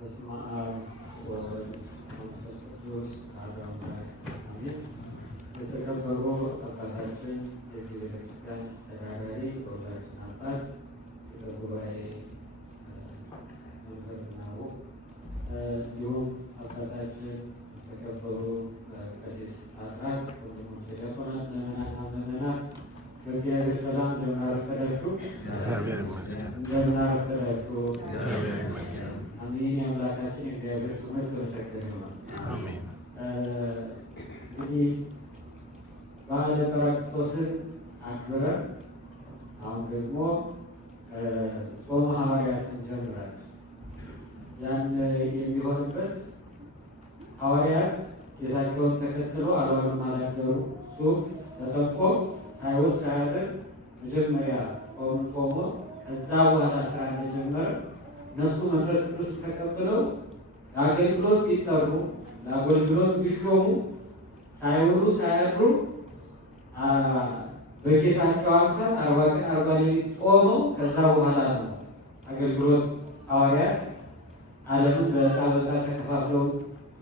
በስመ አብ ወወልድ ወመንፈስ ቅዱስ አሐዱ አምላክ አሜን። የተከበሩ አባታችን የዚህ ቤተክርስቲያን አስተዳዳሪ በሁላችን አባት በጉባኤ መምህርናው እንዲሁም አባታችን የተከበሩ ቀሲስ አስራት ወንድሞች ዲያቆናት፣ ምዕመናንና ምዕመናት በእግዚአብሔር ሰላም እንደምን አረፈዳችሁ? እግዚአብሔር ይመስገን። እንደምን አረፈዳችሁ? እግዚአብሔር ይመስገን። አሜን። የአምላካችን የእግዚአብሔር ስሙ የተመሰገነ ይሁን። አሜን። እንግዲህ በዓለ ጰራቅሊጦስን አክብረን አሁን ደግሞ ጾመ ሐዋርያትን ጀምረን ያን የሚሆንበት ሐዋርያት ጌታቸውን ተከትሎ አርባ አላደሩ። እሱ ተጠቆ ሳይውል ሳያድር መጀመሪያ ጾም ጾሞ ከዛ በኋላ ስራ እንደጀመረ እነሱ መንፈስ ቅዱስ ተቀብለው ለአገልግሎት ቢጠሩ ለአገልግሎት ቢሾሙ ሳይውሉ ሳያድሩ በጌታቸው አምሳል 40 ቀን 40 ሌሊት ጾመው ከዛ በኋላ ነው አገልግሎት ሐዋርያት ዓለምን በዕጣ በዕጣ ተከፋፍለው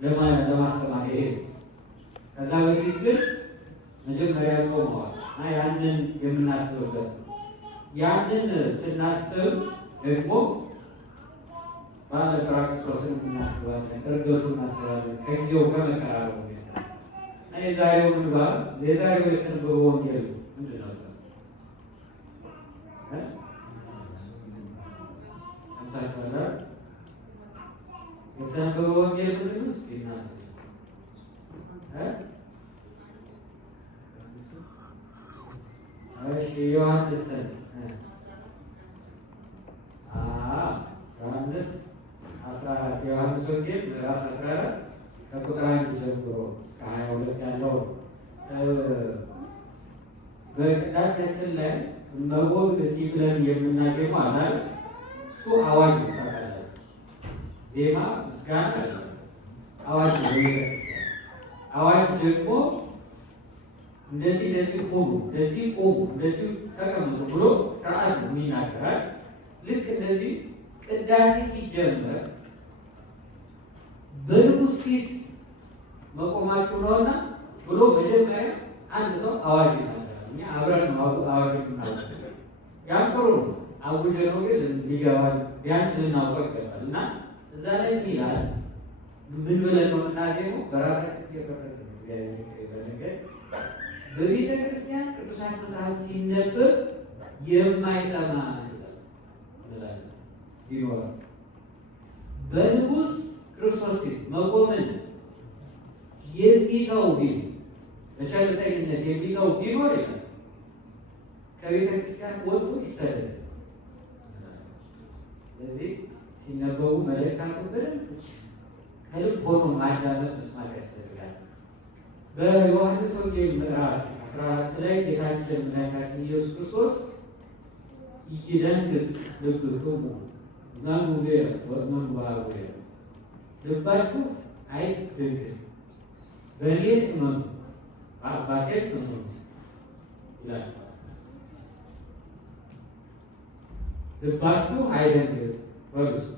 ለማስተማር የሄዱት። ከዛ በፊት ግን መጀመሪያ ጾመዋል እና ያንን የምናስብበት ነው። ያንን ስናስብ ደግሞ በዓለ ጰራቅሊጦስን እናስባለን፣ ዕርገቱን እናስባለን። ከጊዜው ከመቀራረቡ እና የዛሬው ምንባብ የዛሬው የተነበበው ወንጌል ምንድን ነው? ሰምታችኋል? የተነበበው ወንጌል ምንድን ነው? እስኪ እናንተ እሺ፣ ዮሐንስን ዮሐንስ 14 የዮሐንስ ወንጌል ምዕራፍ 14 ከቁጥር 1 ጀምሮ እስከ 22 ያለው በቅዳሴያችን ላይ እመቦ እዚህ ብለን የምናዜመው አላል እሱ አዋጅ ነው። ታውቃላችሁ፣ ዜማ ምስጋና አዋጅ ነው። አዋጅ ደግሞ እንደዚህ ቆሙ፣ እንደዚህ ቆሙ፣ እንደዚህ ተቀመጡ ብሎ ስርዓት ነው የሚናገራል። ልክ እንደዚህ ቅዳሴ ሲጀመር በንጉሥ ፊት መቆማችሁ ነውና ብሎ መጀመሪያ አንድ ሰው አዋጅ ይናገራል። እኛ አብረን ነው አዋጅ የምናውቀው። ያም ጥሩ ነው። አውጀ ነው ግን ሊገባል ቢያንስ ልናውቀው ይገባል። እና እዛ ላይ ምን ይላል? ምን ብለን ነው የምናዜመው? በራሳችን እየፈረደ ነው እግዚአብሔር በነገር በቤተ ክርስቲያን ቅዱሳት መጽሐፍት ሲነበብ የማይሰማ ይላል ይኖራል። በንጉሥ ክርስቶስ ፊት መቆምን የሚተው ቢል በቸልተኝነት የሚተው ቢኖር ይላል ከቤተ ክርስቲያን ወጥቶ ይሰደድ። ስለዚህ ሲነበቡ መልእክታቱ በደንብ ከልብ ሆኖ ማዳመጥ መስማት ያስፈልጋል። በዮሐንስ ወንጌል ምዕራፍ 14 ላይ ጌታችን መድኃኒታችን ኢየሱስ ክርስቶስ ይደንግጽ ልብክሙ መኑዌ ወመኑባዌ፣ ልባችሁ አይደንግጥ በእኔ እመኑ በአባቴ እመኑ ይላል። ልባችሁ አይደንግጥ በሉስ፣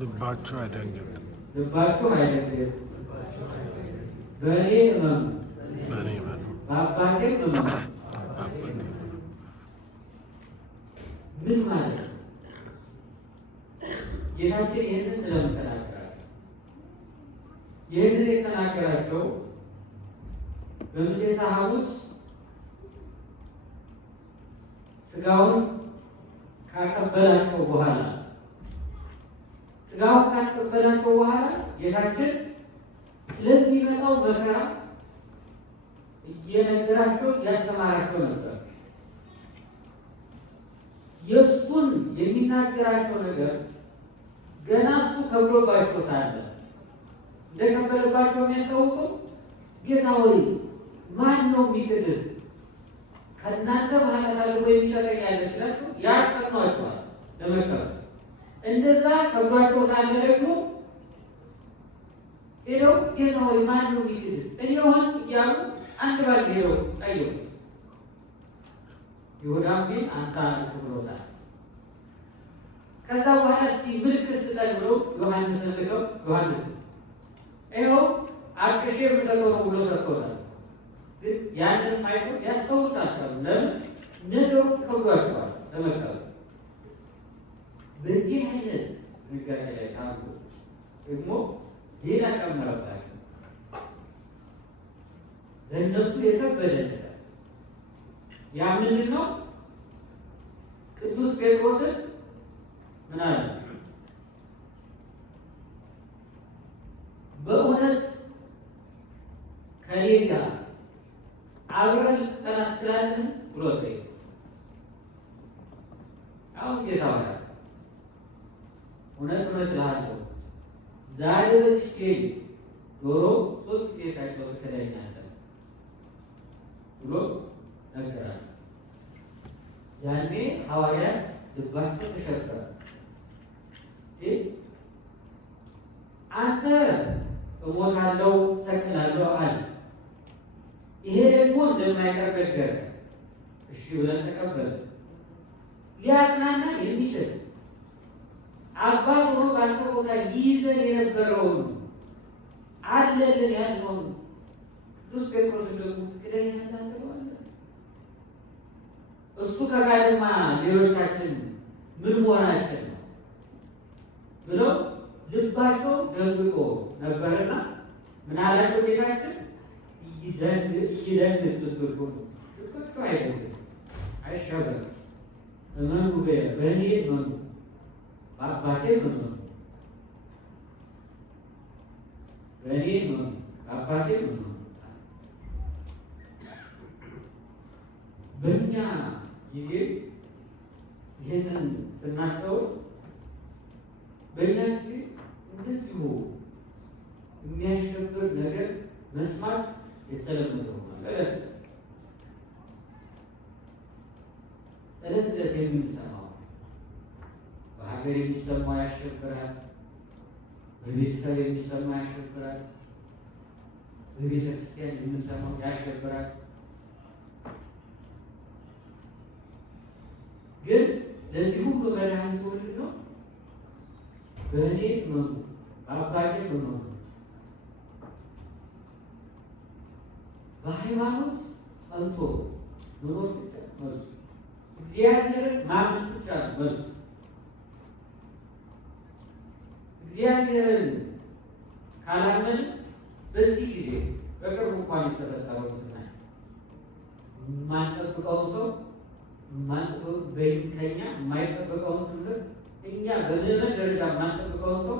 ልባችሁ አይደንግጥ፣ ልባችሁ አይደንግጥ በእኔ እመኑ በእኔ እመኑ በአባቴ እመኑ። ምን ማለት ነው? ጌታችን ይህንን ስለምተናገራቸው ይህንን የተናገራቸው በምሴተ ሐሙስ ስጋውን ካቀበላቸው በኋላ ስጋውን ካቀበላቸው በኋላ ጌታችን ስለሚመጣው መከራ እየነገራቸው እያስተማራቸው ነበር። የእሱን የሚናገራቸው ነገር ገና እሱ ከብዶባቸው ሳለ እንደከበደባቸው የሚያስታውቀው ጌታ ሆይ ማን ነው የሚክድህ? ከእናንተ መሀል አሳልፎ የሚሰጠኝ ያለ ሲላቸው ያጸኗቸዋል ለመቀበል። እንደዛ ከብዷቸው ሳለ ደግሞ ሄደው ጌታ ሆይ ማን ነው የሚክድህ? እኔ ሆን እያሉ አንድ ባል ሄደው ጠየቁ። ይሁዳም ግን አንተ አልክ ብሎታል። ከዛ በኋላ እስቲ ምልክት ስጠን ብሎ ዮሐንስን ልከው ዮሐንስ ይኸው አልቅሼ የምሰጠው ነው ብሎ ሰጥቶታል። ግን ያንንም አይተው ሊያስተውሉት አልቻሉም። ለምን? ነገሩ ከብዷቸዋል ለመቀበል። በዚህ አይነት ድንጋጤ ላይ ሳሉ ደግሞ ሌላ ጨመረባቸው። ለእነሱ የከበደ ነገር ያ ምንድን ነው? ቅዱስ ጴጥሮስን ምን አለ? በእውነት ከኔ ጋር አብረን ልትጸና ትችላለህ ብሎ ጠየቀው። አሁን ጌታ ሆይ እውነት እውነት እልሃለሁ ዛሬ በዚህች ሌሊት ዶሮ 3 ጊዜ ሳይጮህ ትክደኛለህ ብሎ ነገራቸው። ያኔ ሐዋርያት ልባቸው ተሸበረ። አንተ እሞታለሁ እሰቅላለሁ አለ። ይሄ ደግሞ እንደማይቀር ነገረ። እሺ ብለን ተቀበለ። ሊያጽናና የሚችል አባት ሆኖ ባንተ ቦታ ይይዘን የነበረውን አለልን ያለውን ቅዱስ ጴጥሮስን ደግሞ ትክደኛለህ ትለዋለህ? እሱ ከጋድማ ሌሎቻችን ምን መሆናችን ነው ብለው ልባቸው ደንግጦ ነበርና ምን አላቸው ጌታችን? ይደንግስ ልብክሙ፣ ልባችሁ አይደንግስ አይሸበር፣ እመኑ በእኔ እመኑ በአባቴ እመኑ፣ በእኔ እመኑ በአባቴ እመኑ። በእኛ ጊዜ ይህንን ስናስተውል በእኛ ጊዜ እንደዚሁ የሚያሸብር ነገር መስማት የተለመደ ሆኗል። ዕለት ዕለት የምንሰማው በሀገር የሚሰማው ያሸብራል፣ በቤተሰብ የሚሰማው ያሸብራል፣ በቤተ ክርስቲያን የምንሰማው ያሸብራል። ግን ለዚህ ሁሉ መድኃኒቱ ምንድን ነው? በእኔ እመኑ በአባቴ እመኑ። በሃይማኖት ጸንቶ መኖር ብቻ መልሱ። እግዚአብሔርን ማመን ብቻ ነው መልሱ። እግዚአብሔርን ካላመን በዚህ ጊዜ በቅርቡ እንኳን የተፈጠረው ስናይ የማንጠብቀውን ሰው ከኛ የማይጠበቀውን ትምህርት እኛ በምዕመን ደረጃ የማንጠብቀውን ሰው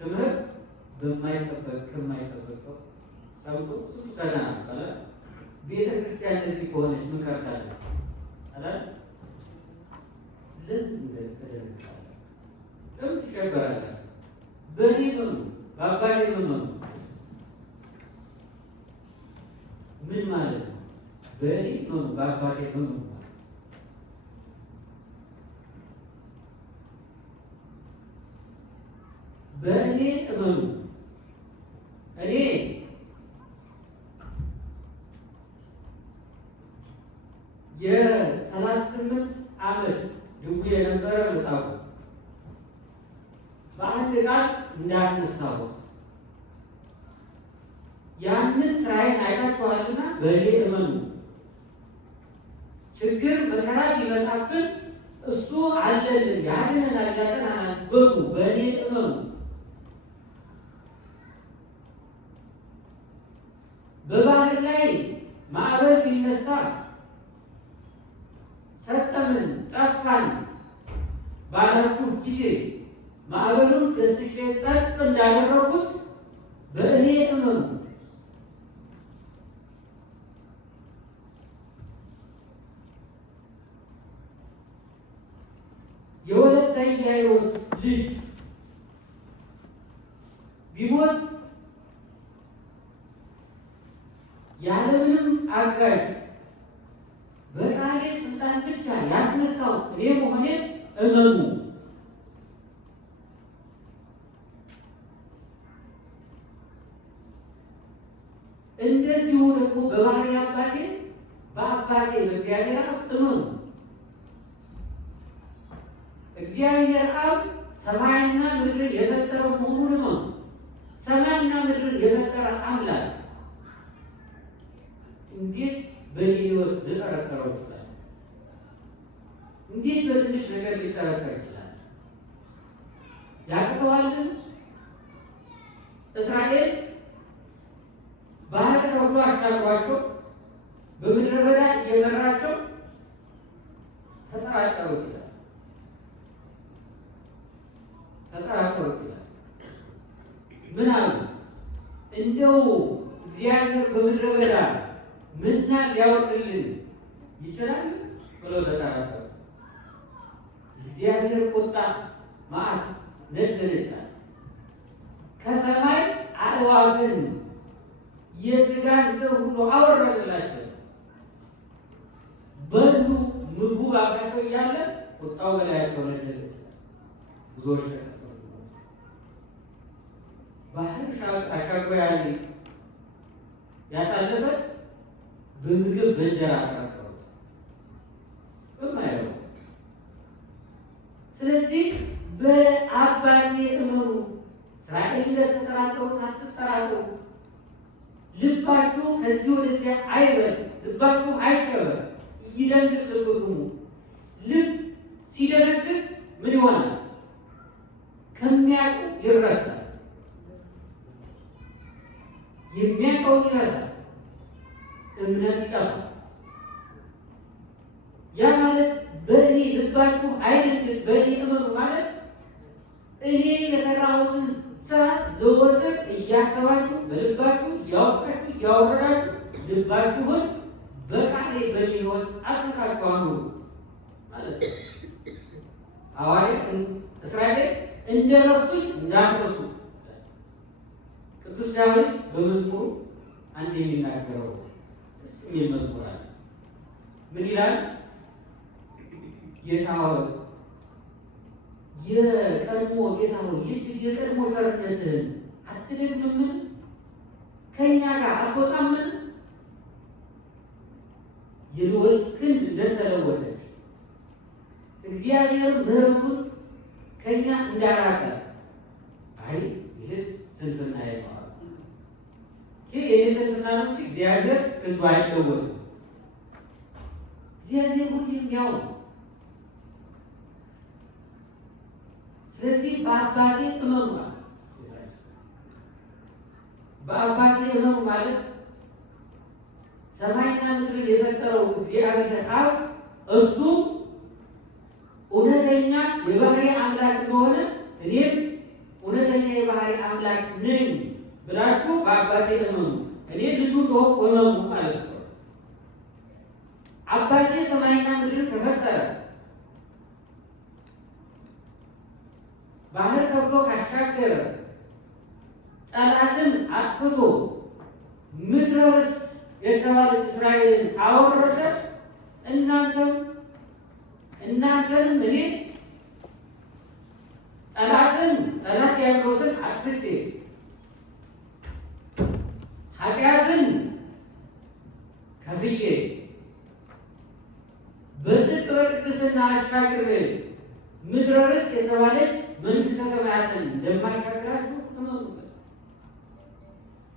ትምህርት ከማይጠበቅ ሰው ሰምቶ ስንቱ ገና አለ። ቤተ ክርስቲያን እንደዚህ ከሆነች ምን ቀርታለች አለ። ለምን ትሸበራላችሁ? በእኔ እመኑ በአባቴ እመኑ። ምን ማለት ነው? በእኔ እመኑ በአባቴ እመኑ። በእኔ እመኑ። እኔ የ38 ዓመት ድውይ የነበረ መጻጉዕ በአንድ ቃል እንዳስነሳሁት ያንን ስራዬን አይታችኋልና በእኔ እመኑ። ችግር መከራ ቢመጣብን እሱ አለልን፣ ያድነናል፣ ያጸናናል። በሉ በእኔ እመኑ። በባህር ላይ ማዕበል ቢነሳ ሰጠምን ጠፋን ባላችሁ ጊዜ ማዕበሉን ገስጬ ጸጥ እንዳደረኩት በእኔ እመኑ። የወለተ ኢያኢሮስ ልጅ ቢሞት ያለምንም አጋዥ በቃሌ ስልጣን ብቻ ያስነሳው እኔ መሆኔን እመኑ። እንደዚሁ ደግሞ በባህሪ አባቴ በአባቴ በእግዚአብሔር እመኑ። እግዚአብሔር አብ ሰማይና ምድርን የፈጠረ መሆኑን ነው። ሰማይና ምድርን የፈጠረ አምላክ እንዴት በእኔ ሕይወት ልጠረጠረው ይችላል? እንዴት በትንሽ ነገር ሊጠረጠር ይችላል? ያቅተዋልን? እስራኤል ባህር ከፍሎ አሻግሯቸው በምድረ በዳ እየመራቸው ተጠራጠሩት ይላል። ተጠራጠሩት ይላል። ምን አሉ? እንደው እግዚአብሔር በምድረ በዳ ምና ሊያወርድልን ይችላል ብለው ተጠራጠሩ። እግዚአብሔር ቁጣ መዓት ነደደቻል። ከሰማይ አዕዋፍን የሥጋን ዘር ሁሉ አወረደላቸው። በሉ ምግቡ ባፋቸው እያለ ቁጣው በላያቸው ነደደ። ብዙዎች ተከሰሩ። ባህር አሻግሮ ያሳለፈ በምግብ በእንጀራ አቀረቀሩት በማየው። ስለዚህ በአባቴ እመኑ። እስራኤል እንደተጠራጠሩት አትጠራጠሩ። ልባችሁ ከዚህ ወደዚያ አይበል፣ ልባችሁ አይሸበር። ይደንግጥ ልብክሙ። ልብ ሲደነግጥ ምን ይሆናል? ከሚያውቁ ይረሳል። የሚያውቀውን ይረሳል። እምነት ይጠፋል። ያ ማለት በእኔ ልባችሁ አይደንግጥ፣ በእኔ እመኑ ማለት እኔ የሰራሁትን ስራ ዘወትር እያሰባችሁ በልባችሁ እያወቃችሁ እያወረዳችሁ ልባችሁን በቃሌ በእኔ ሕይወት አስነካችሁ አኑሩ ማለት ነው። ሐዋርያት እስራኤል እንደረሱኝ እንዳትረሱ። ቅዱስ ዳዊት በመዝሙሩ አንድ የሚናገረው እሱ የሚል መዝሙር አለ። ምን ይላል? ጌታ ሆይ የቀድሞ ጌታ ሆይ የቀድሞ ቸርነትህን አትደግምምን? ከእኛ ጋር አትወጣምን? የልዑል ክንድ እንደተለወጠች እግዚአብሔር ምሕረቱን ከእኛ እንዳራቀ። አይ ይህስ ስንፍና ይለዋል። ይህ የኔ ስንፍና ነው እንጂ እግዚአብሔር ክንዱ አይለወጥም። እግዚአብሔር ሁሌም ያው ነው። ስለዚህ በአባቴ እመኑ ማለት በአባቴ እመኑ ማለት ሰማይና ምድርን የፈጠረው እግዚአብሔር አብ እሱ እውነተኛ የባህሪ አምላክ እንደሆነ እኔም እውነተኛ የባህሪ አምላክ ነኝ ብላችሁ በአባቴ እመኑ። እኔ ልጁ እንደሆንኩ እመኑ ማለት ነው። አባቴ ሰማይና ምድርን ከፈጠረ ባህር ከፍሎ ካሻገረ ጠላትን አጥፍቶ ምድረ ርስት የተባለች እስራኤልን ካወረሰ እናንተንም እኔ ጠላት ዲያብሎስን አጥፍቼ ኃጢአትን ከፍዬ በጽድቅ በቅድስና አሻግሬ ምድረ ርስት የተባለች መንግሥተ ሰማያትን እንደማሻግራችሁ እመኑበት።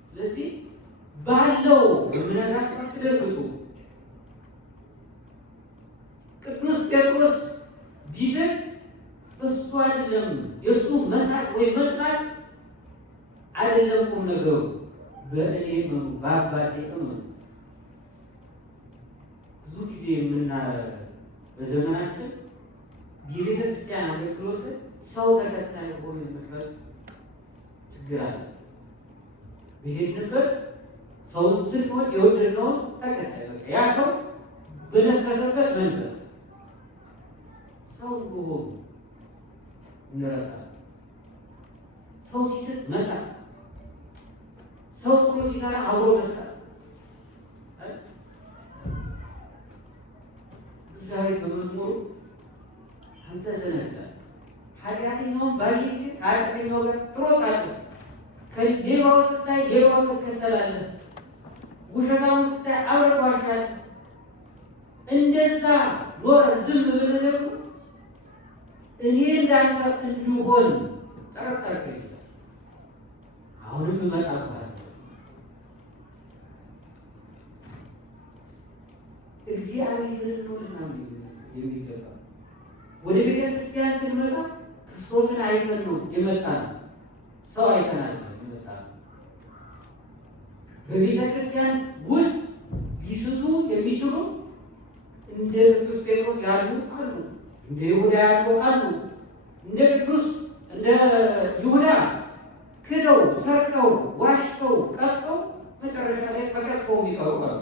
ስለዚህ ባለው እምነታችሁ አትደንግጡ። ቅዱስ ጴጥሮስ ቢስት እሱ አይደለም የእሱ መሳት ወይ መጽናት አይደለም ቁም ነገሩ። በእኔ እመኑ፣ በአባቴ እመኑ። ብዙ ጊዜ በዘመናችን የቤተ ክርስቲያን አገልግሎት ሰው ተከታይ ሆኖ የመቅረት ችግር አለ። በሄድንበት ሰውን ስንሆን የወደድነውን ተከታይ በቃ ያ ሰው በነፈሰበት መንፈስ ሰው ሆኖ እንረሳለን። ሰው ሲስት መሳት፣ ሰው ጥሩ ሲሰራ አብሮ መስራት። ዳዊት በመዝሙሩ አንተ ዘነጋ ኃጢአተኛውን ባየ ጊዜ ከኃጢአተኛው ጋር ትሮጣለህ፣ ሌባውን ስታይ ሌባውን ትከተላለህ፣ ውሸታውን ስታይ አብረህ ትዋሻለህ። እንደዛ ኖረ ዝም ብለህ ደግሞ እኔ እንዳንተ እንድሆን ጠረጠርከኝ። አሁንም እመጣብሃለሁ። እግዚአብሔርን ነው ልናምን የሚገባ። ወደ ቤተ ክርስቲያን ስንመጣ ክርስቶስን አይተን ነው የመጣ ነው። ሰው አይተናል የመጣ ነው። በቤተ ክርስቲያን ውስጥ ሊስቱ የሚችሉ እንደ ቅዱስ ጴጥሮስ ያሉ አሉ፣ እንደ ይሁዳ ያሉ አሉ። እንደ ቅዱስ እንደ ይሁዳ ክደው ሰርቀው ዋሽተው ቀጥፈው መጨረሻ ላይ ተቀጥፈው የሚቀሩ አሉ።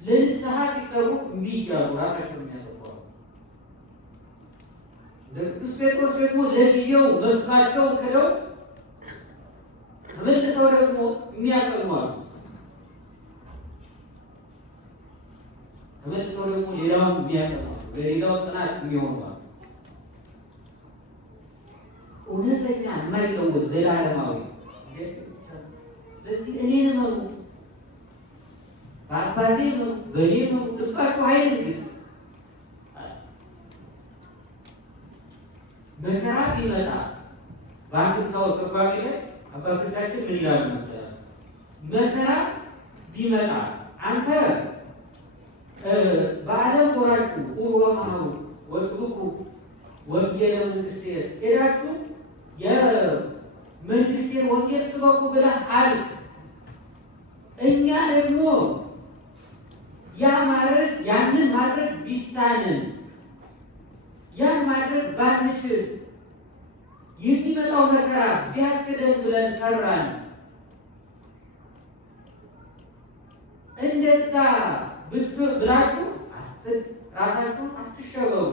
ለንስሐ ሲቀሩ እምቢ እያሉ ራሳቸውን የሚያጠቋሉ። እንደ ቅዱስ ጴጥሮስ ደግሞ ለጊዜው መስሏቸው ክደው ተመልሰው ደግሞ የሚያጸኑ አሉ። ተመልሰው ደግሞ ሌላውን የሚያጸኑ አሉ። በሌላው ጽናት የሚሆኑ አሉ። እውነተኛ የማይለወጥ ዘላለማዊ። ስለዚህ እኔን መሩ፣ በአባቴ መሩ፣ በእኔ መሩ። ልባችሁ አይደንግጥ። መከራ ቢመጣ በአንድምታው ተርጓሚ ላይ አባቶቻችን ምን ይላሉ መሰለህ? መከራ ቢመጣ አንተ በዓለም ዞራችሁ ቁሩ ወመሃሩ ወስብኩ ወንጌለ መንግሥቴ ሄዳችሁ የመንግሥቴን ወንጌል ስበኩ ብለህ አልክ። እኛ ደግሞ ያንን ማድረግ ቢሳንን ያን ማድረግ ባንችል የሚመጣው መከራ ቢያስክደን ብለን ፈራን። እንደዛ ብላችሁ ራሳችሁን አትሸበሩ።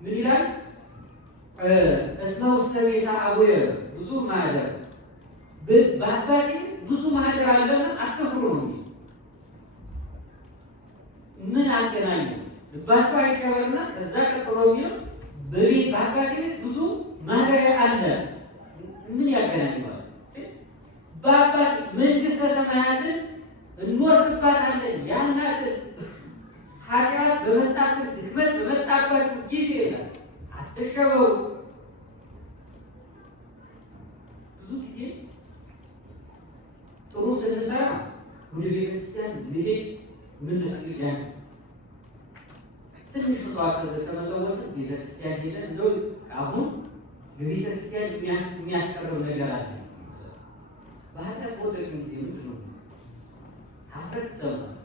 ምን ይላል? እስመ ውስተ ቤተ አቡየ ብዙ ማኅደር፣ በአባቴ ብዙ ማኅደር አለና አትፍሩ ነው። ምን አገናኘው? ልባቸው አይሸበርና ከዛ ቀጥሎ የሚለው በአባቴ ቤት ብዙ ማደሪያ አለ። ምን ያገናኘዋል? በአባቴ መንግሥተ ሰማያትን እንወርስባታለን ያልናትን ኃጢአት በመጣብን ድክመት በመጣባችሁ ጊዜ ይላል አትሸበሩ። ብዙ ጊዜ ጥሩ ስንሰራ ወደ ቤተክርስቲያን ልሄድ ምን ያ ትንሽ ምጽዋት ከመሰወት ቤተክርስቲያን ሄደን እንደው አሁን በቤተክርስቲያን የሚያስቀርብ ነገር አለ። በኃጢአት በወደቅን ጊዜ ምንድን ነው ሀፍረት ይሰማል።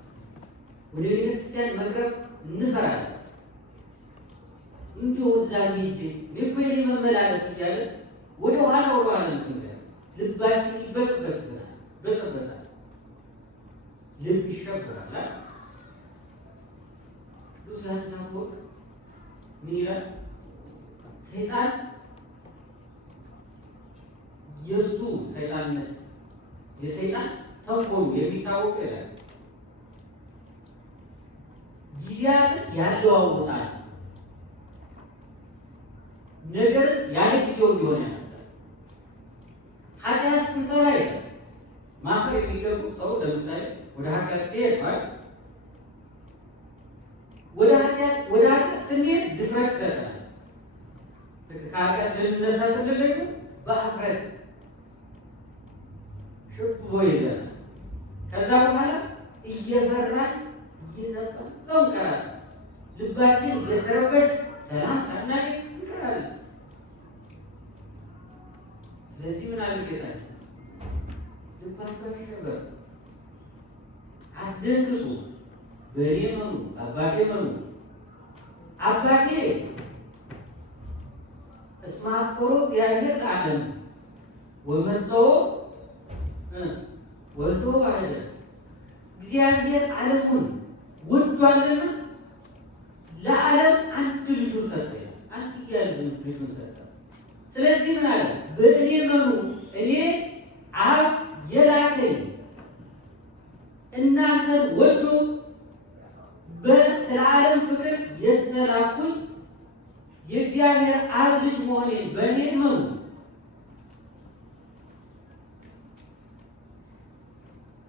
ወደ ቤተክርስቲያን መቅረብ እንፈራለን። እንዲሁ እዛ ሄጄ እኮ የኔ መመላለስ እያለ ወደ ኋላ ልባችን ይበሰበሳል፣ በሰበሳል፣ ልብ ይሸበራል። ቅዱስ ዮሐንስ አፈወርቅ ምን ይላል? ሰይጣን የእሱ ሰይጣንነት የሰይጣን ተንኮሉ የሚታወቅ ይላል ጊዜያትን ያለዋውጣል፣ ነገር ያለ ጊዜው እንዲሆን ያደርጋል። ኃጢአት ስንሰራ ይላል ማፈር የሚገቡ ሰው ለምሳሌ ወደ ኃጢአት ሲሄድ ማለት ወደ ኃጢአት ስንሄድ ድፍረት ይሰጣል። ከኃጢአት ልንነሳ ስንል ደግሞ በአፍረት ሽብቦ ይዘናል። ከዛ በኋላ እየፈራን እየዘባን ሰው እንቀራለን። ልባችን እየተረበሽ ሰላም ሳናገኝ እንቀራለን። ስለዚህ ምን አድርጌታችን ልባቸው ይሸበር፣ አትደንግጡ፣ በእኔ መኑ፣ አባቴ መኑ። አባቴ እስመ አፍቀሮ እግዚአብሔር ለዓለም ወመጠዎ ወልዶ ዋሕደ፣ እግዚአብሔር ዓለሙን ወዷልና ለዓለም አንድ ልጁን ሰጠ፣ አንድያ ልጁን ሰጠ። ስለዚህ ምን አለ? በእኔ መኑ፣ እኔ አብ የላከኝ እናንተን ወዶ ስለ ዓለም ፍቅር የተላኩኝ የእግዚአብሔር አብ ልጅ መሆኔን በእኔ መኑ።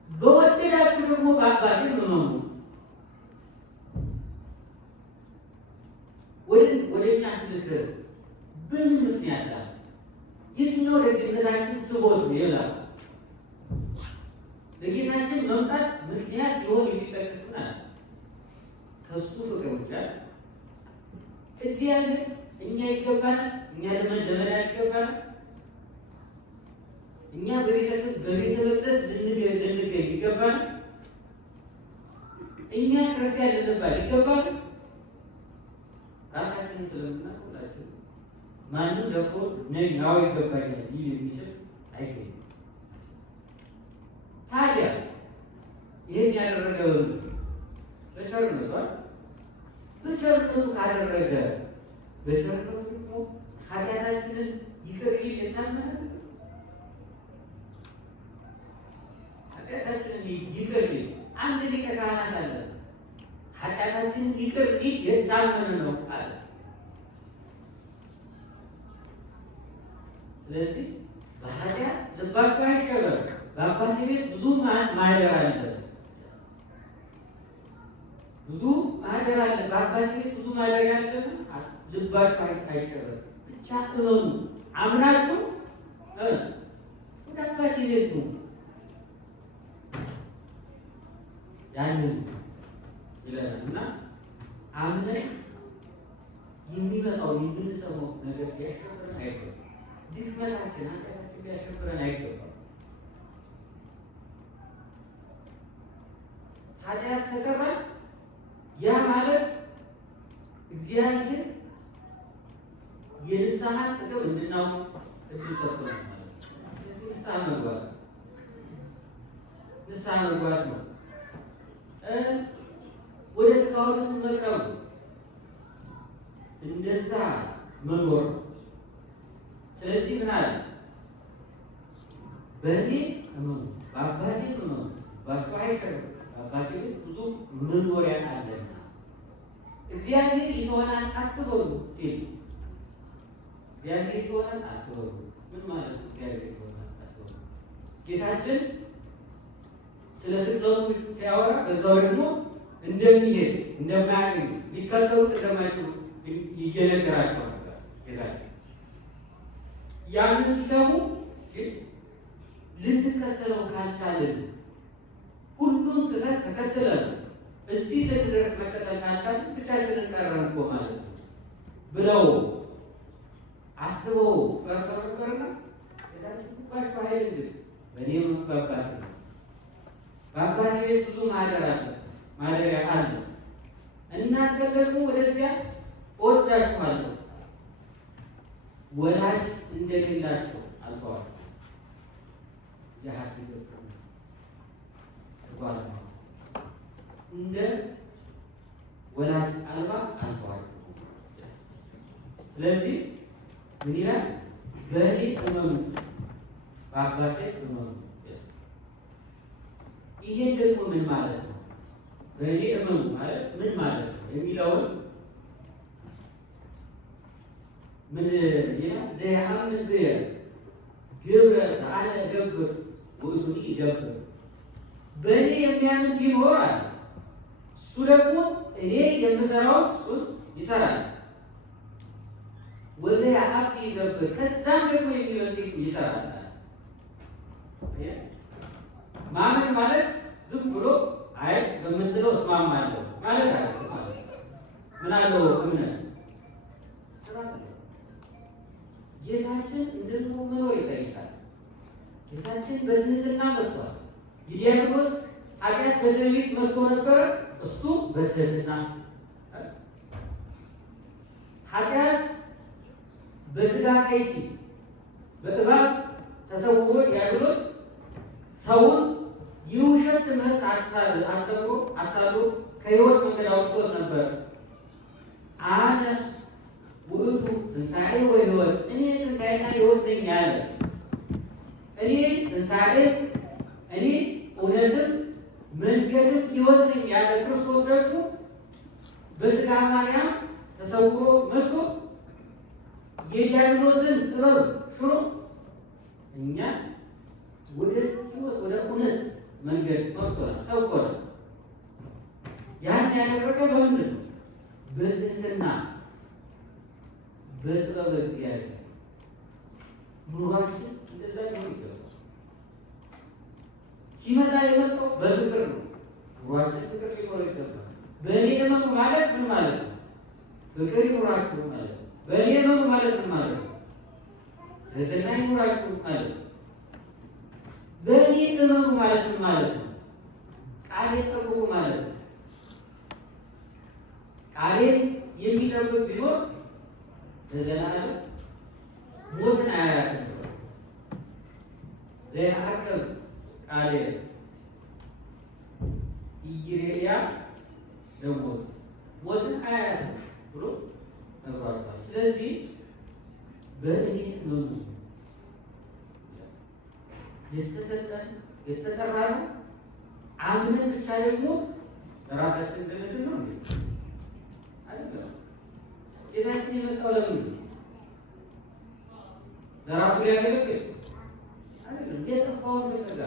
በወደዳችሁ ደግሞ በአባቴ እመኑ። እኛ ስልክ በምን ምክንያት ላ የትኛው ደግነታችን ስቦት ነው ይላል። ለጌታችን መምጣት ምክንያት ሊሆን የሚጠቅሱናል ከሱ ፍቅር ውጭ እግዚአብሔር እኛ ይገባናል። እኛ ለመዳን ይገባናል። እኛ በቤተ መቅደስ ልንገኝ ይገባናል። እኛ ክርስቲያን ልንባል ይገባናል። ራሳችንን ስለምናውቅ ሁላችን ማንም ደፍሮ ነኝ አዎ ይገባኛል ሊል የሚችል አይገኝም። ታዲያ ይህን ያደረገው በቸርነቱ በቸርነቱ ካደረገ በቸርነቱ ደግሞ ኃጢአታችንን ይቅር ሊል የታመነ ኃጢአታችንን ይቅር ሊል አንድ ሊቀ ካህናት አለ። ኃጢአታችንን ይቅር ሊል የታመነ ነው አለ። ስለዚህ በኃጢአት ልባችሁ አይሸበር፣ በአባቴ ቤት ብዙ ማህደር አለ። ብዙ ማህደር አለ። በአባቴ ቤት ብዙ ማህደር ያለ። ልባችሁ አይሸበር፣ ብቻ እመኑ። አምናችሁ ወደ አባቴ ቤት ነው። ያንን ይለናል እና አምነን የሚመጣው የምንሰማው ነገር ሊያሸብረን አይገባም። ድክመታችን ኃጢአታችን ሊያሸብረን አይገባም። ኃጢአት ከሰራን ያ ማለት እግዚአብሔር የንስሐ ጥቅም እንድናውቅ እድል ሰጥቶናል ማለት ነው። ስለዚህ ንስሐ መግባት ነው። ወደ ስጋው መቅረብ እንደዛ መኖር። ስለዚህ ምን አለ? በእኔ እመኑ፣ በአባቴ እመኑ፣ ባችሁ አይቀርም፣ በአባቴ ብዙ መኖሪያ አለና እግዚአብሔር ይተወናል አትበሉ ሲል እግዚአብሔር ይተወናል አትበሉ ምን ማለት ነው? እግዚአብሔር ይተወናል አትበሉ። ጌታችን ስለ ስቅለቱ ሲያወራ በዛው ደግሞ እንደሚሄድ እንደማያገኙ ሊከተሉት እንደማይችሉ እየነገራቸው ነበር ጌታችን። ያንን ሲሰሙ ልንከተለው ካልቻለን ሁሉን ትተን ተከትለን እዚህ ስንደርስ መከተል ካልቻለን ብቻችንን ቀረን እኮ ማለት ነው ብለው አስበው ፈርተው ነበርና ጌታችን ባቸው ኃይል እንግዲህ በእኔ መባባት ነው። በአባቴ ቤት ብዙ ማደሪያ አለ። እናንተ ደግሞ ወደዚያ እወስዳችኋለሁ። ወላጅ እንደሌላቸው አልተዋችሁም። የሀዲስ እንደ ወላጅ አልባ አልተዋችሁም። ስለዚህ ምን ይላል? በእኔ እመኑ፣ በአባቴ እመኑ። ይሄን ደግሞ ምን ማለት ነው? በእኔ እመኑ ማለት ምን ማለት ነው የሚለውን ምን ይላል? ዘያምን ብየ ግብረ አነ ገብር ውእቱኒ ይገብር። በእኔ የሚያምን ቢኖር አለ እሱ ደግሞ እኔ የምሰራውን እሱን ይሰራል። ወዘያአብ ይገብር፣ ከዛም ደግሞ የሚበልጥ ይሰራል። ማመን ማለት ዝም ብሎ አይ በምትለው እስማማለሁ ማለት አይደለም። ማለት ምን አለው? እምነት ስራ ነው። ጌታችን እንደው መኖር ይጠይቃል። ጌታችን በትህትና መጥቷል። የዲያብሎስ ኃጢአት በትዕቢት መጥቶ ነበረ። እሱ በትህትና ኃጢአት በስጋ ከይሲ በእባብ ተሰውሮ ዲያብሎስ ሰውን የውሸት ትምህርት አስተምሮ አታሎ ከሕይወት መንገድ አውጥቶት ነበር። አነ ውእቱ ትንሣኤ ወሕይወት፣ እኔ ትንሣኤና ሕይወት ነኝ ያለ እኔ ትንሣኤ እኔ እውነትም መንገድም ሕይወት ነኝ ያለ ክርስቶስ ደግሞ በስጋ ማርያም ተሰውሮ መጥቶ የዲያብሎስን ጥበብ ሽሮ እኛ ወደ ሕይወት ወደ እውነት መንገድ መጥቶናል፣ ሰብኮናል። ያን ያደረገ በምንድን ነው? በትህትና በጥበብ እግዚአብሔር ኑሯችን እንደዛ ሊሆን ይገባል። ሲመጣ የመጣው በፍቅር ነው። ኑሯችን ፍቅር ሊኖር ይገባል። በእኔ እመኑ ማለት ምን ማለት ነው? ፍቅር ይኖራችሁ ማለት ነው። በእኔ እመኑ ማለት ምን ማለት ነው? ትህትና ይኖራችሁ ማለት ነው። በእኔ እመኑ ማለት ምን ማለት ነው? ቃሌን ጠብቁ ማለት ነው። ቃሌን የሚጠብቅ ቢኖር ለዘላለም ሞትን አያያትም። ዘያዕቅብ ቃሌን ኢይሬያ ለሞት ሞትን አያያትም ብሎ ነግሯቸዋል። ስለዚህ በእኔ እመኑ የተሰጠን የተጠራ ነው። አምነን ብቻ ደግሞ ለራሳችን እንደምንድን ነው አይደለም። ጌታችን የመጣው ለምንድን ነው? ለራሱ ሊያገለግል አይደለም። የጠፋውን ፍለጋ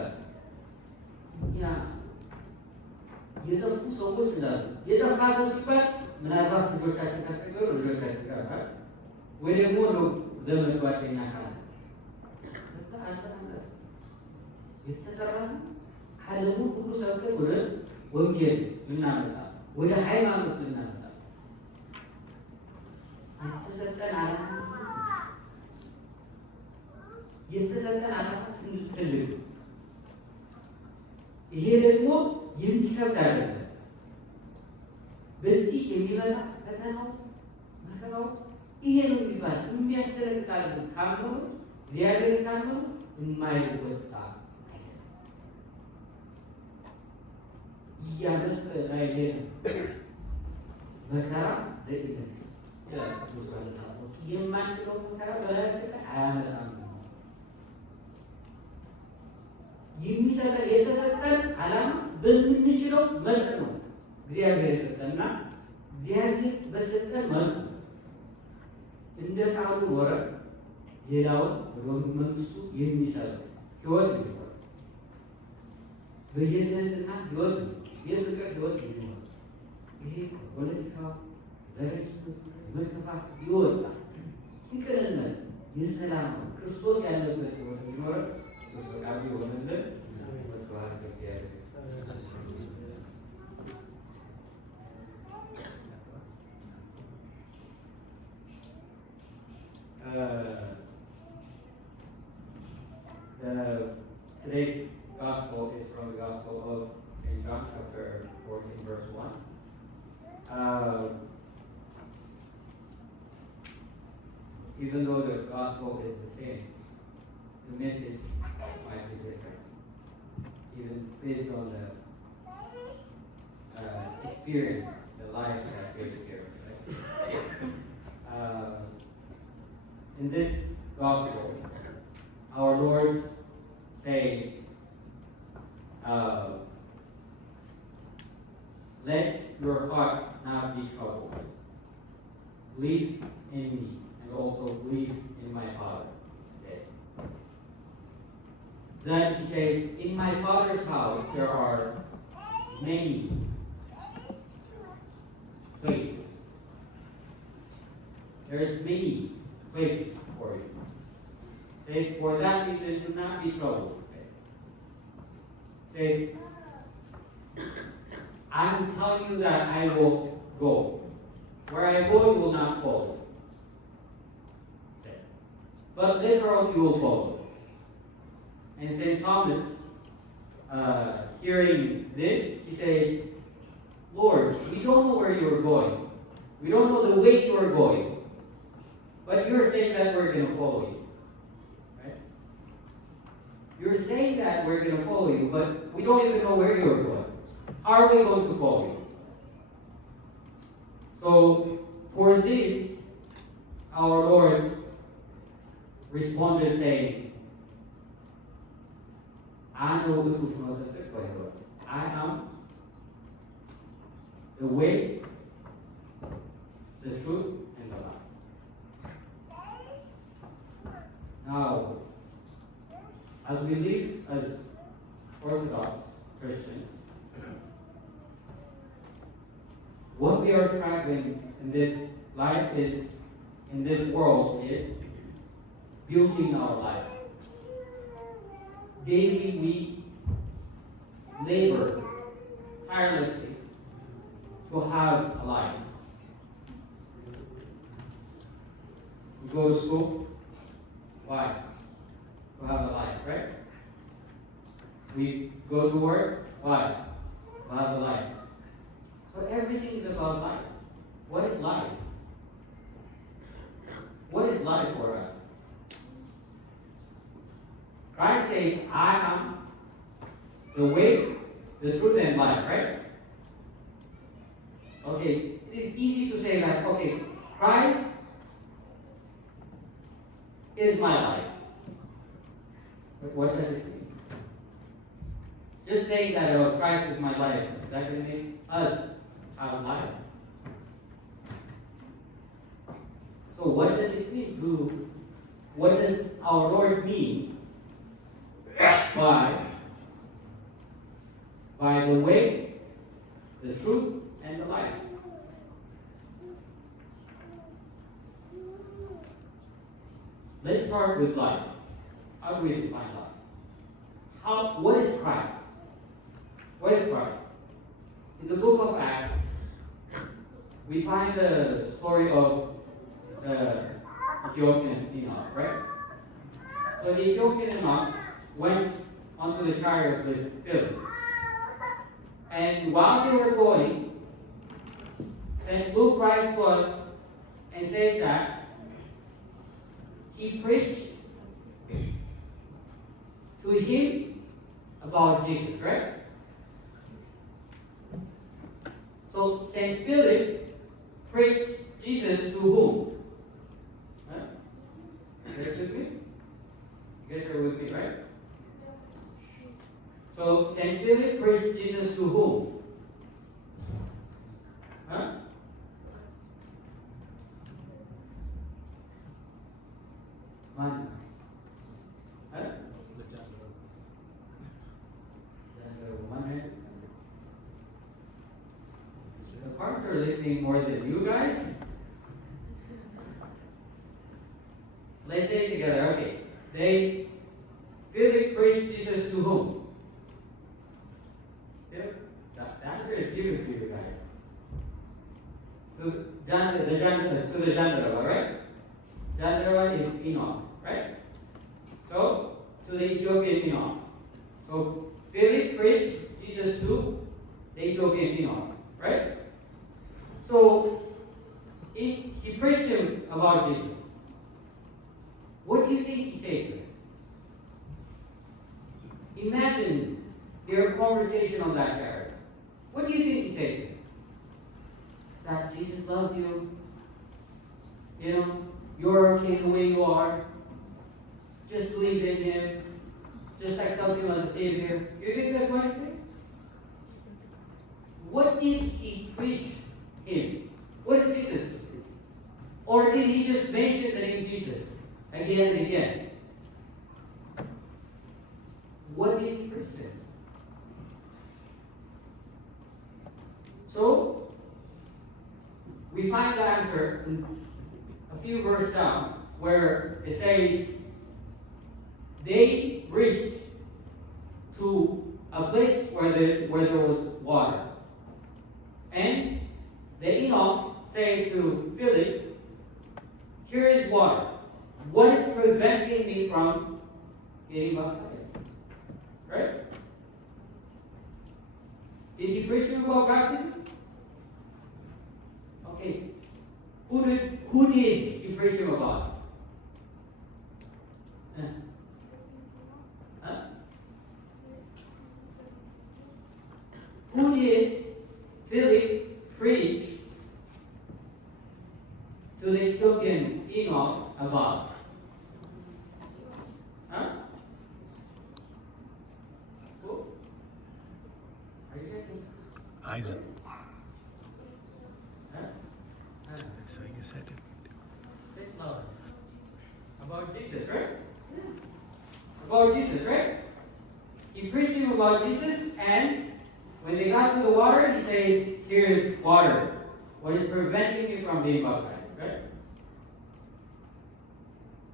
እኛ የጠፉ ሰዎች እንዳሉ የጠፋ ሰው ሲባል ምናልባት ልጆቻችን ካስቸገሩ ልጆቻችን ጋር ወይ ደግሞ ነው ዘመድ ጓደኛ ካለ ከዛ አልተናነስ የተጠራ ዓለሙን ሁሉ ሰብከን ወደ ወንጌል ልናመጣ ወደ ሃይማኖት ልናመጣ የተሰጠን ዓላማ ትልቅ። ይሄ ደግሞ የሚከብድ አይደለም። በዚህ የሚመጣ ፈተናው መከራው ይሄ ነው የሚባል የሚያስደነግጥ አይደለም። ካመኑ እግዚአብሔር ካመኑ የማይወጣ አይደለም። እያመፀ ላይ መከራ ዘኢነት ይላል ቅዱስ ዮሐንስ አፈወርቅ። የማንችለው መከራ በላያችን ላይ አያመጣም። የሚሰጠን የተሰጠን ዓላማ በምንችለው መልክ ነው እግዚአብሔር የሰጠንና እግዚአብሔር በሰጠን መልኩ እንደ ቃሉ ኖረ ሌላውን መንግስቱ የሚሰጥ ህይወት ነው። በየትህትና ህይወት ነው። የፍቅር ህይወት ነው። ይሄ ፖለቲካው ዘረኝነት መከፋት ይወጣ ፍቅርነት የሰላም ክርስቶስ ያለበት ህይወት ቢኖር በቃሉ ይሆንልን። መስዋዕት በእግዚአብሔር Today's gospel is from the Gospel of St. John, chapter 14, verse 1. Even though the gospel is the same, the message might be different, even based on the experience, the life that we experience. Right? In this gospel, our Lord says, "Let your heart not be troubled. Believe in me, and also believe in my Father." Then he says, "In my Father's house there are many places. There's many places for you." Says, "For that reason, do not be troubled." Say, "I'm telling you that I will go. Where I go, you will not follow. But later on, you will follow." And St. Thomas, hearing this, he said, "Lord, we don't know where you're going. We don't know the way you're going. But you're saying that we're going to follow you." Right? You're saying that we're going to follow you, but we don't even know where you're going. Are we going to follow you? So, for this, our Lord responded saying, I am the way, the truth, and the life. Now, as we live as Orthodox Christians, what we are struggling in this life is in this world is building our life. Daily we labor tirelessly to have a life. We go to school. Why? To have a life, right? We go to work. Why? To have a life. So everything is about life. What is life? What is life for us? Christ said, I am the way, the truth, and life, right? Okay, it is easy to say that, okay, Christ is my life. But what does it mean? Just saying that, oh, Christ is my life, is that going to make us have a life? So what does it mean to, what does our Lord mean by the way, the truth, and the life? Let's start with life. How do we define life? What is Christ? What is Christ? In the book of Acts, we find the story of the Ethiopian Enoch, right? So the Ethiopian Enoch went onto the chariot with Philip. And while they were going, St. Luke writes to us and says that he preached to him about Jesus, right? So St. Philip preached Jesus to whom? Huh? You guys with me? You guys are with me, right? So St. Philip preached Jesus to whom? Huh? Man. Huh? The parents are listening more than you guys. Let's say it together. Okay. Philip preached Jesus to whom? Still, the answer is given to you guys. To the Jandarava, right? Jandarava is Enoch, right? So to the Ethiopian Enoch. So Philip preached Jesus to the Ethiopian Enoch, right? So he preached him about Jesus. What do you think he said to him? Imagine their conversation on that chariot. What do you think he said to him? That Jesus loves you. You know, you're okay the way you are. Just believe in him. Just accept him as a savior. You think that's what he said? What did he preach him? What did Jesus do? Or did he just mention the name Jesus again and again? What did he preach to him? So, we find the answer in a few verses down, where it says, they reached to a place where there was water. And the Enoch said to Philip, here is water. What is preventing me from getting baptized? Right? Did he preach him about baptism? Okay. Who did he preach him about? Huh? Who did Philip preach to the Ethiopian Enoch about? Huh? Who? Are you guys? Isaac. Huh? That's how you said it. Say it louder. About Jesus, right? About Jesus, right? He preached him about Jesus, and when they got to the water, he said, here's water. What is preventing you from being baptized, right?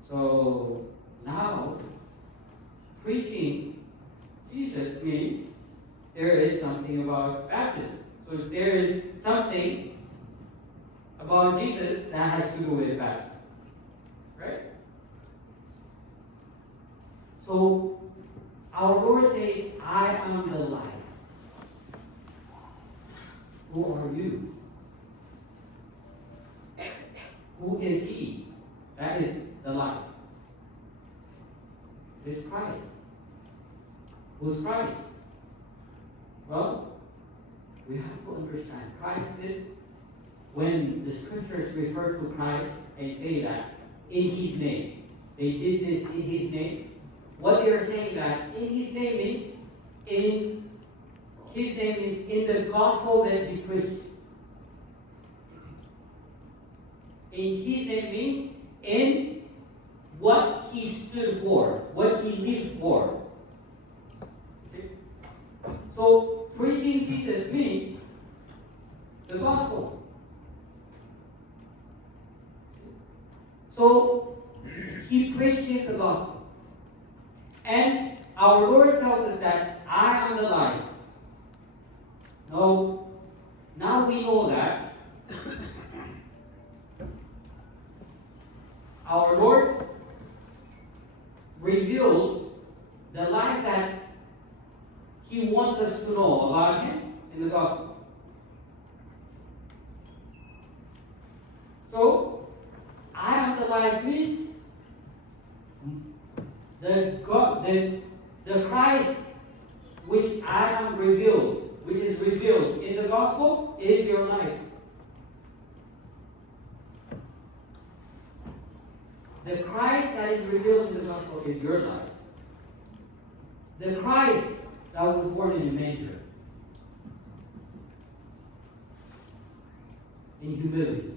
So now, preaching Jesus means there is something about baptism. So there is something about Jesus that has to do with baptism. Right? So our Lord said, I am the life. Who are you? Who is he? That is the life. It's Christ. Who's Christ? Well, we have to understand Christ is when the scriptures refer to Christ and say that in his name. They did this in his name. What they are saying that in his name means in the gospel that he preached. In his name means in what he stood for, what he lived for. See? So preaching Jesus means the gospel. So he preached in the gospel. And our Lord tells us that I am the life. No, now we know that our Lord revealed the life that he wants us to know about him in the gospel. So, I am the life means the Christ which I am revealed, which is revealed in the gospel, is your life. The Christ that is revealed in the gospel is your life. The Christ that was born in a manger, in humility.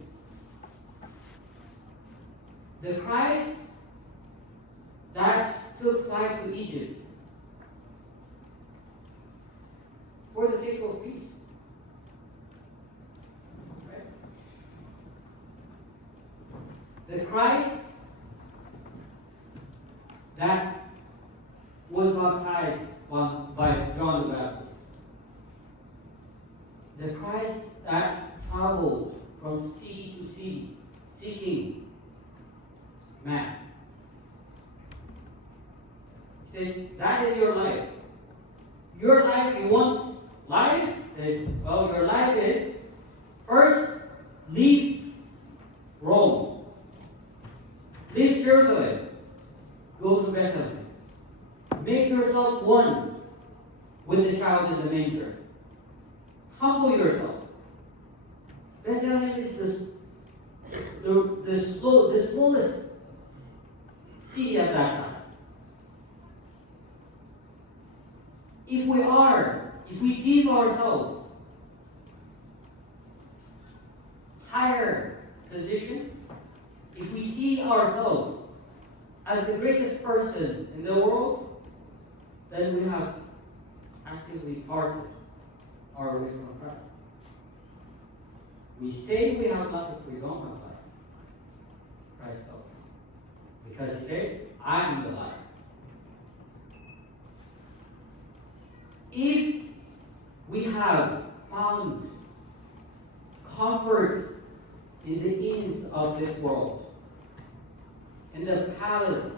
The Christ that took flight to Egypt for the sake of peace. Right? The Christ that was baptized by John the Baptist. The Christ that traveled from city to city seeking man. He says, that is your life. Your life, you want life? He says, well, your life is first leave Rome. Leave Jerusalem. Go to Bethlehem. Make yourself one with the child in the manger. Humble yourself. Bethlehem is the smallest city at that time. If we give ourselves higher position, if we see ourselves as the greatest person in the world, then we have actively parted our way from Christ. We say we have life if we don't have life. Christ tells us. Because he said, I am the life. If we have found comfort in the inns of this world, in the palace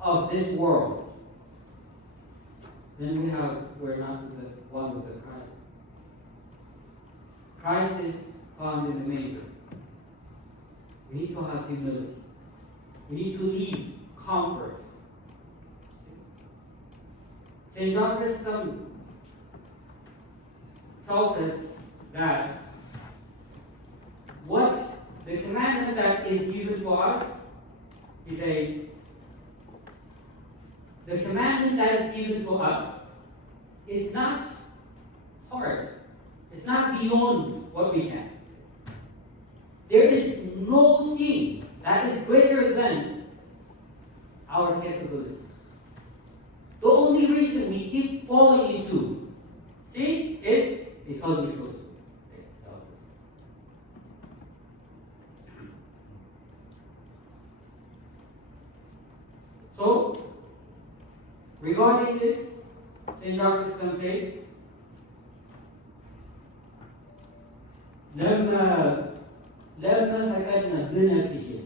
of this world, then we're not the one with the Christ. Christ is found in the manger. We need to have humility. We need to leave comfort. St. John Chrysostom tells us that what the commandment that is given to us, he says, the commandment that is given to us is not hard. It's not beyond what we can. There is no sin that is greater than our capability. The only reason we keep falling into sin is because we chose to. regarding this, St. John Chrysostom says, لما فقدنا بنته.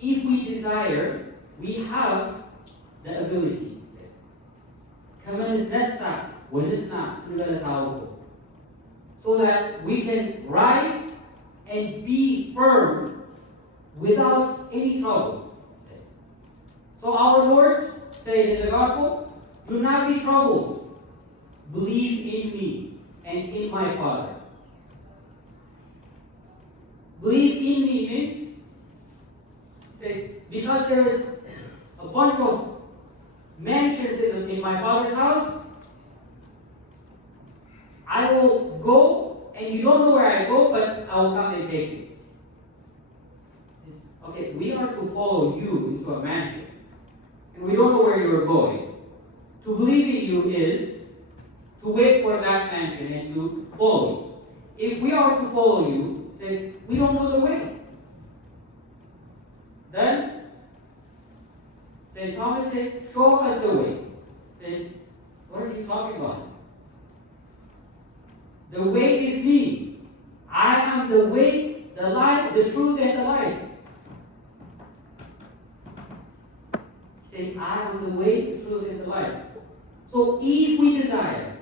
If we desire, we have the ability. كما نسعى ونسعى نبلغه. So that we can rise and be firm without any trouble. So our Lord said in the gospel, do not be troubled. Believe in me and in my Father. Believe in me means, say, because there is a bunch of mansions in my Father's house, I will go, and you don't know where I go, but I will come and take you. Okay, we are to follow you into a mansion, and we don't know where you are going. To believe in you is to wait for that mansion and to follow you. If we are to follow you, says we don't know the way. Then St. Thomas said, show us the way. Said, what are you talking about? The way is me. I am the way, the life, the truth, and the life. Said, I am the way, the truth, and the life. So if we desire,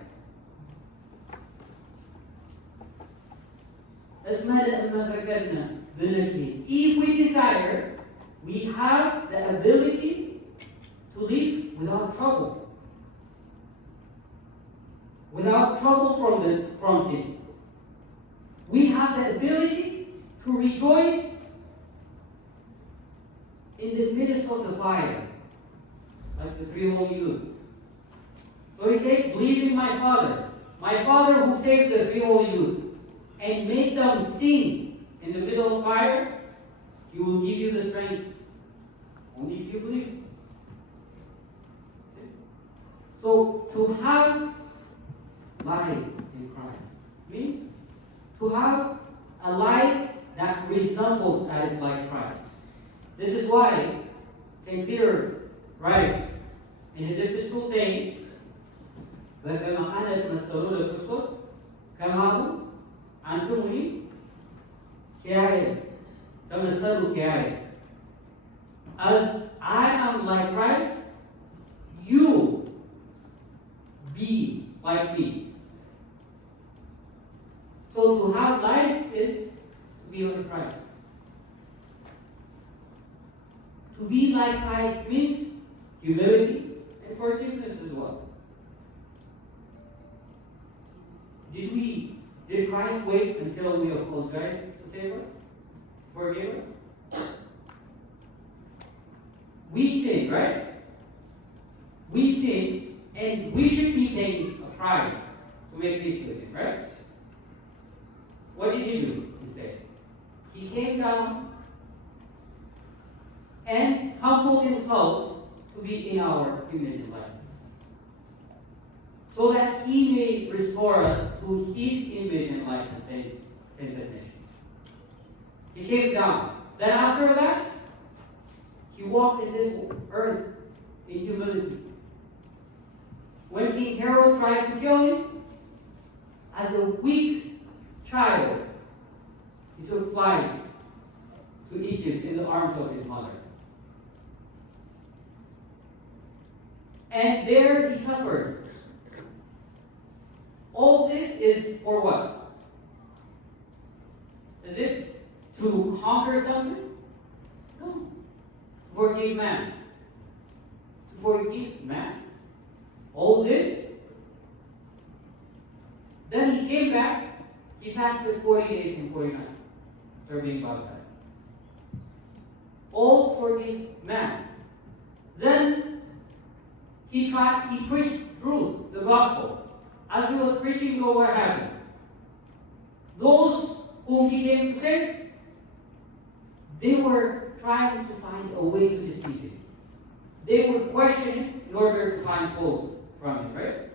if we desire, we have the ability to live without trouble. Without trouble from sin. We have the ability to rejoice in the midst of the fire, like the three holy youth. So he said, believe in my Father who saved the three holy youth, and made them sing in the middle of fire. He will give you the strength, only if you believe. So to have life in Christ means to have a life that resembles that is like Christ. This is why St. Peter writes in his epistle saying, بكما أنا تمثلوا لكريستوس كما أنتم كياي تمثلوا كياي. As I am like Christ, you be like me. So to have life is to be like Christ. To be like Christ means humility and forgiveness as well. Did Christ wait until we apologize to save us? Forgive us? We sinned, right? We sinned, and we should be paying a price to make peace with him, right? What did he do instead? He came down and humbled himself to be in our image and likeness, so that he may restore us to his image and likeness, says St. Ignatius. He came down. Then after that, he walked in this earth in humility. When King Herod tried to kill him, as a weak child, he took flight to Egypt in the arms of his mother. And there he suffered. All this is for what? Is it to conquer something? No. To forgive man. To forgive man. All this. Then he came back. He fasted 40 days and 40 nights after being baptized. All forgive man. Then he preached truth, the gospel. As he was preaching, know what happened. Those whom he came to save, they were trying to find a way to deceive him. They would question him in order to find faults from him, right?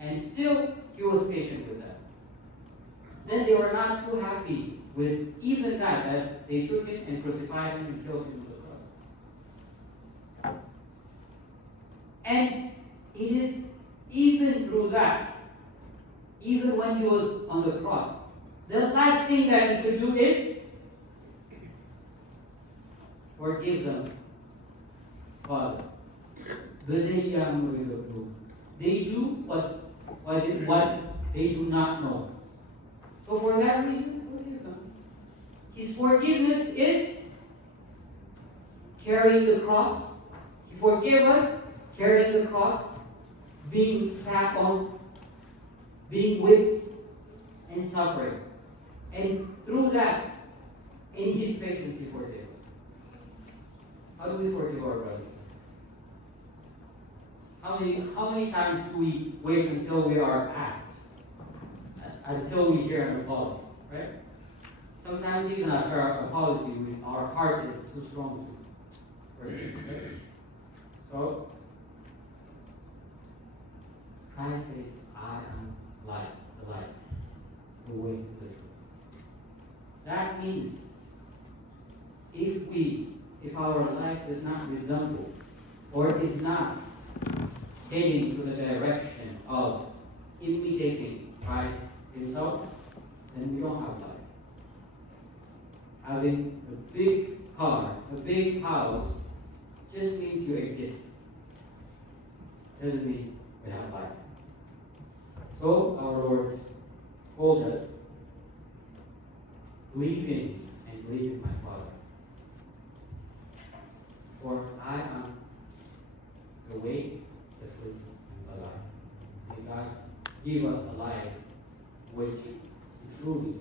And still, he was patient with them. Then they were not too happy with even that they took him and crucified him and killed him on the cross. And it is even through that, even when he was on the cross, the last thing that he could do is forgive them. Father, they do what they do not know. So for that reason, forgive them. His forgiveness is carrying the cross. He forgave us, carrying the cross, being spat on, being whipped, and suffering. And through that, in his patience, he forgave us. How do we forgive our brothers? How many times do we wait until we are asked? Until we hear an apology, right? Sometimes even after our apology, our heart is too strong to forgive. Right? So, Christ says, I am light, the light, the way, the truth. That means if our life does not resemble or is not heading to the direction of imitating Christ himself, then we don't have life. Having a big car, a big house, just means you exist. Doesn't mean we have life. So our Lord told us, believe in me and believe in my Father. For I am the way, the truth, and the life. May God give us a life which truly